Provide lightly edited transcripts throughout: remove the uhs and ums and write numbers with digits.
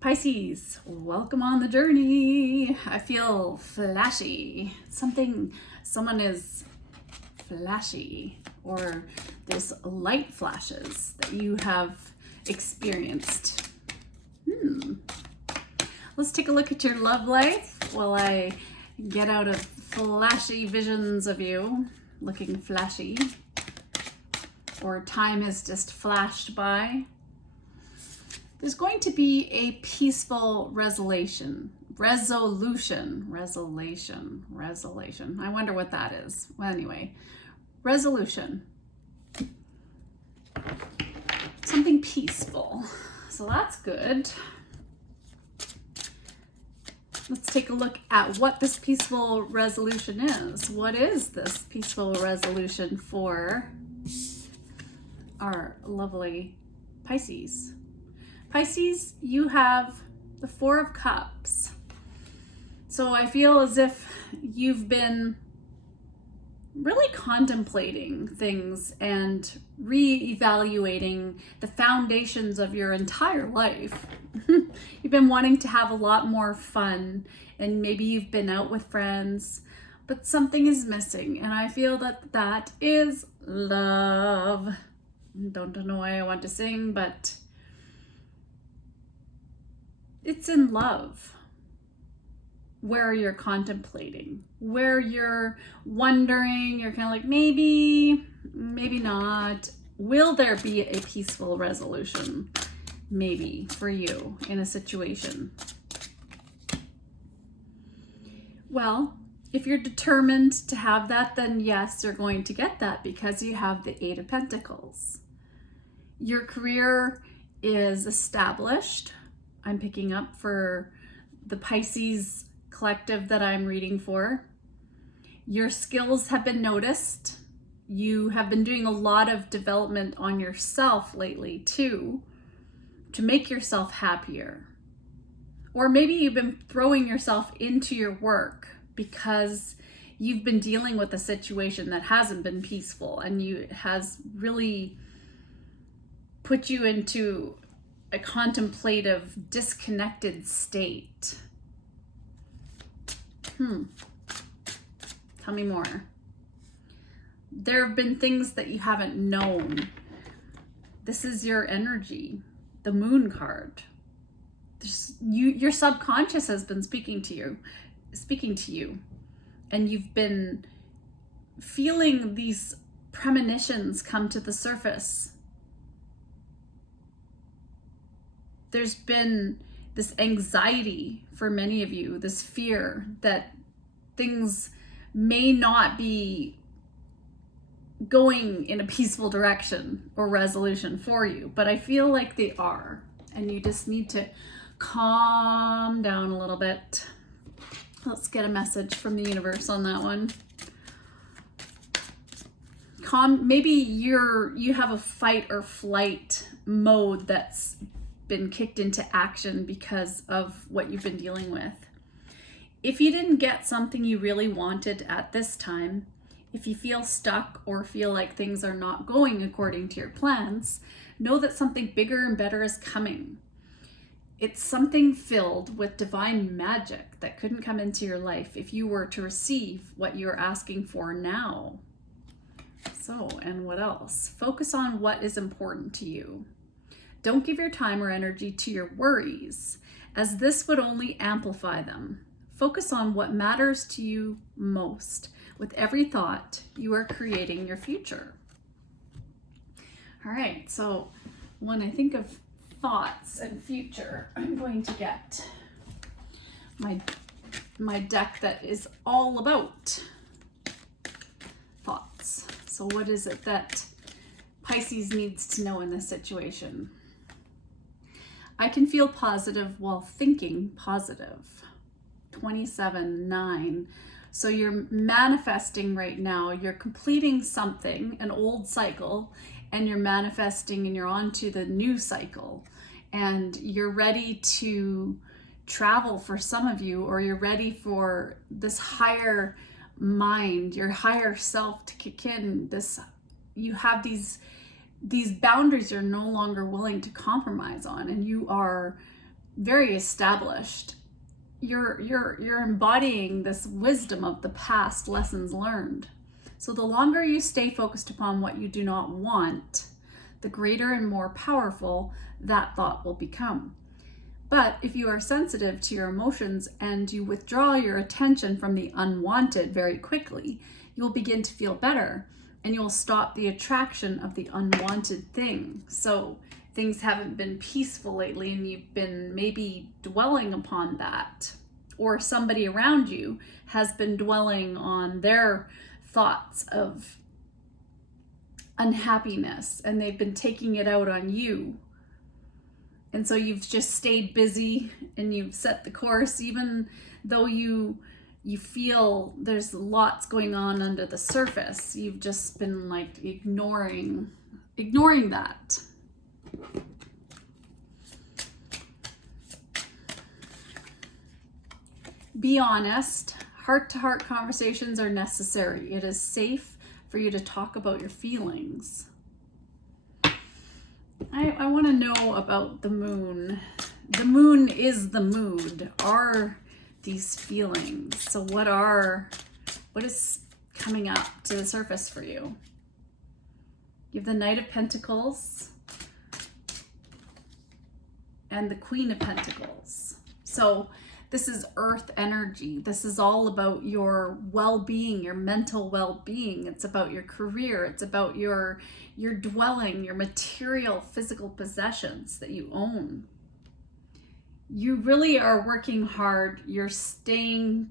Pisces, welcome on the journey. I feel flashy. Someone is flashy, or there's light flashes that you have experienced. Let's take a look at your love life while I get out of flashy visions of you looking flashy, or time has just flashed by. There's going to be a peaceful resolution. I wonder what that is. Well, anyway, resolution. Something peaceful. So that's good. Let's take a look at what this peaceful resolution is. What is this peaceful resolution for our lovely Pisces? Pisces, you have the Four of Cups. So I feel as if you've been really contemplating things and re-evaluating the foundations of your entire life. You've been wanting to have a lot more fun, and maybe you've been out with friends, but something is missing, and I feel that is love. Don't know why I want to sing, but it's in love where you're contemplating, where you're wondering, you're kind of like, maybe not. Will there be a peaceful resolution? Maybe for you in a situation. Well, if you're determined to have that, then yes, you're going to get that because you have the Eight of Pentacles. Your career is established. I'm picking up for the Pisces collective that I'm reading for. Your skills have been noticed. You have been doing a lot of development on yourself lately too, to make yourself happier. Or maybe you've been throwing yourself into your work because you've been dealing with a situation that hasn't been peaceful, and has really put you into a contemplative, disconnected state. Tell me more. There have been things that you haven't known. This is your energy, the Moon card. Your subconscious has been speaking to you, and you've been feeling these premonitions come to the surface. There's been this anxiety for many of you, this fear that things may not be going in a peaceful direction or resolution for you, but I feel like they are, and you just need to calm down a little bit. Let's get a message from the universe on that one. Maybe you have a fight or flight mode that's been kicked into action because of what you've been dealing with. If you didn't get something you really wanted at this time, if you feel stuck or feel like things are not going according to your plans, know that something bigger and better is coming. It's something filled with divine magic that couldn't come into your life if you were to receive what you're asking for now. So, and what else? Focus on what is important to you. Don't give your time or energy to your worries, as this would only amplify them. Focus on what matters to you most. With every thought, you are creating your future. All right, so when I think of thoughts and future, I'm going to get my deck that is all about thoughts. So what is it that Pisces needs to know in this situation? I can feel positive while thinking positive. 27/9. So you're manifesting right now. You're completing something, an old cycle, and you're manifesting, and you're on to the new cycle. And you're ready to travel for some of you, or you're ready for this higher mind, your higher self to kick in. You have these boundaries you're no longer willing to compromise on, and you are very established. You're embodying this wisdom of the past lessons learned. So the longer you stay focused upon what you do not want, the greater and more powerful that thought will become. But if you are sensitive to your emotions and you withdraw your attention from the unwanted very quickly, you'll begin to feel better and you'll stop the attraction of the unwanted thing. So things haven't been peaceful lately and you've been maybe dwelling upon that, or somebody around you has been dwelling on their thoughts of unhappiness and they've been taking it out on you. And so you've just stayed busy and you've set the course, even though you feel there's lots going on under the surface. You've just been like ignoring that. Be honest. Heart-to-heart conversations are necessary. It is safe for you to talk about your feelings. I want to know about the moon. The moon is the mood. Are these feelings? So what is coming up to the surface for you? You have the Knight of Pentacles and the Queen of Pentacles. So this is earth energy. This is all about your well-being, your mental well-being. It's about your career. It's about your dwelling, your material, physical possessions that you own. You really are working hard. You're setting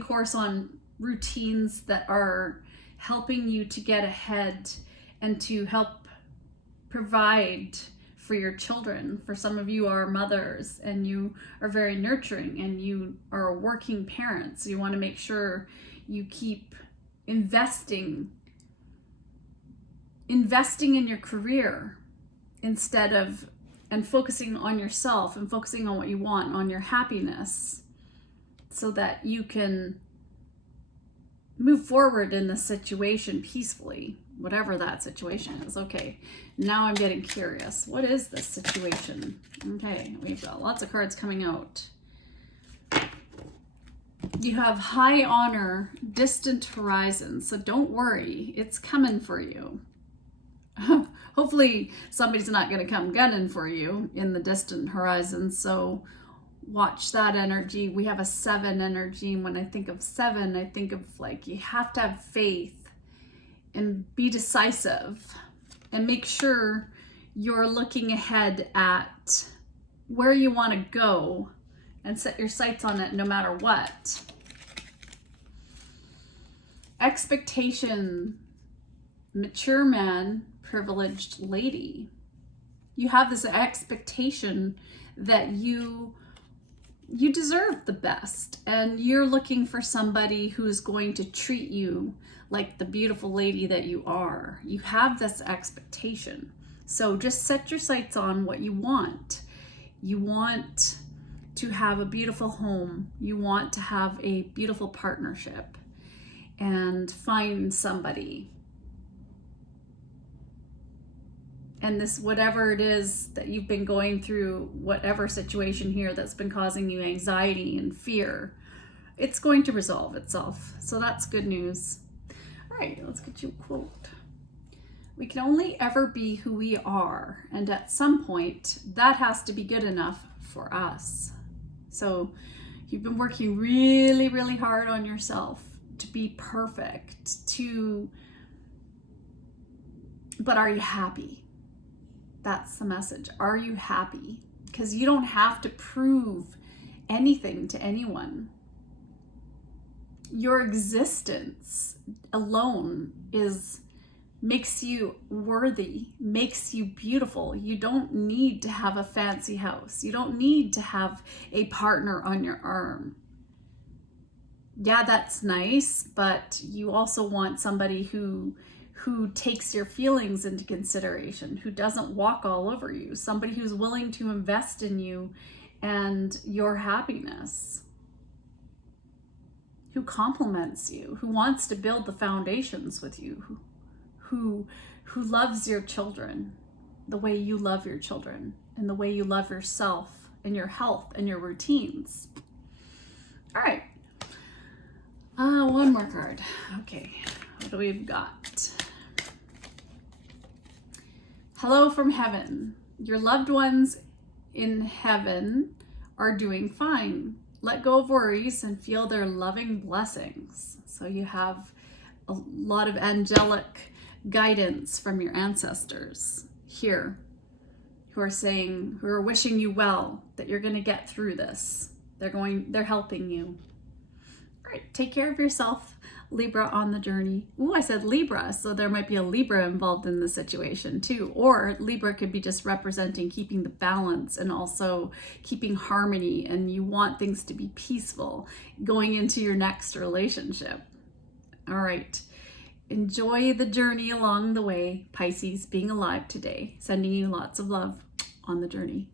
course on routines that are helping you to get ahead and to help provide for your children. For some of you are mothers and you are very nurturing and you are working parents. You want to make sure you keep investing in your career and focusing on yourself and focusing on what you want, on your happiness, so that you can move forward in the situation peacefully, whatever that situation is. Okay, now I'm getting curious. What is this situation? Okay, we've got lots of cards coming out. You have high honor, distant horizons. So don't worry, it's coming for you. Hopefully somebody's not going to come gunning for you in the distant horizon. So watch that energy. We have a 7 energy. And when I think of 7, I think of like you have to have faith and be decisive and make sure you're looking ahead at where you want to go and set your sights on it no matter what. Expectation, mature man, privileged lady. You have this expectation that you deserve the best and you're looking for somebody who's going to treat you like the beautiful lady that you are. You have this expectation. So just set your sights on what you want. You want to have a beautiful home. You want to have a beautiful partnership and find somebody. And this, whatever it is that you've been going through, whatever situation here that's been causing you anxiety and fear, it's going to resolve itself. So that's good news. All right, let's get you a quote. We can only ever be who we are. And at some point, that has to be good enough for us. So you've been working really, really hard on yourself to be perfect, but are you happy? That's the message. Are you happy? Because you don't have to prove anything to anyone. Your existence alone makes you worthy, makes you beautiful. You don't need to have a fancy house. You don't need to have a partner on your arm. Yeah, that's nice, but you also want somebody who takes your feelings into consideration, who doesn't walk all over you, somebody who's willing to invest in you and your happiness, who compliments you, who wants to build the foundations with you, who loves your children the way you love your children and the way you love yourself and your health and your routines. All right. One more card. Okay, what do we've got? Hello from heaven. Your loved ones in heaven are doing fine. Let go of worries and feel their loving blessings. So you have a lot of angelic guidance from your ancestors here who are wishing you well, that you're going to get through this. They're helping you. All right, take care of yourself, Libra on the journey. Ooh, I said Libra, so there might be a Libra involved in the situation too. Or Libra could be just representing keeping the balance and also keeping harmony, and you want things to be peaceful going into your next relationship. All right. Enjoy the journey along the way, Pisces, being alive today. Sending you lots of love on the journey.